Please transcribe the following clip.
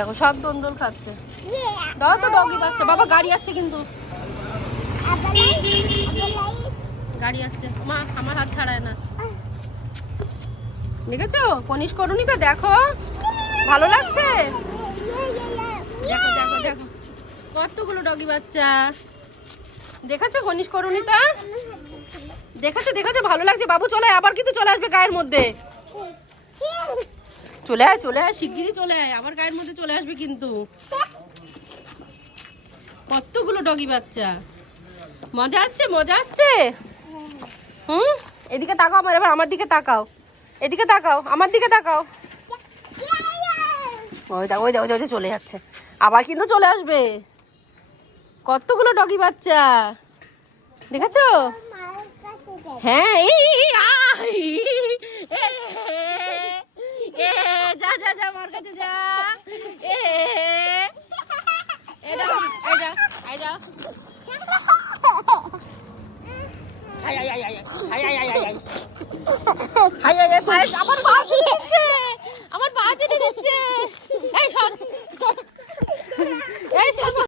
দেখো সব দন্দল খাচ্ছে। দাও তো ডগি বাচ্চা। বাবা গাড়ি আসছে কিন্তু, গাড়ি আসছে। মা আমার হাত ছাড়ায় না। দেখেছো কনিষ্ক অরুণিতা? দেখো ভালো লাগছে। দেখো দেখো দেখো কতগুলো ডগি বাচ্চা। দেখেছো কনিষ্ক অরুণিতা? দেখেছো দেখেছো ভালো লাগছে। বাবু চলে আবার কিন্তু চলে আসবে গায়ের মধ্যে। চলে আয় চলে আয় শিগগিরই চলে আয়, আবার গায়ের মধ্যে চলে আসবে কিন্তু। কতগুলো ডগি বাচ্চা। মজা আসছে মজা আসছে। এদিকে তাকাও, আমার এবার আমার দিকে তাকাও, এদিকে তাকাও, আমার দিকে তাকাও। ওই দাও ওই দাও ওই দাও চলে যাচ্ছে, আবার কিন্তু চলে আসবে। কতগুলো ডগি বাচ্চা দেখেছো? হ্যাঁ যা যা যা মার কাছে যা। আমার পা চেটে দিচ্ছে। এই সর।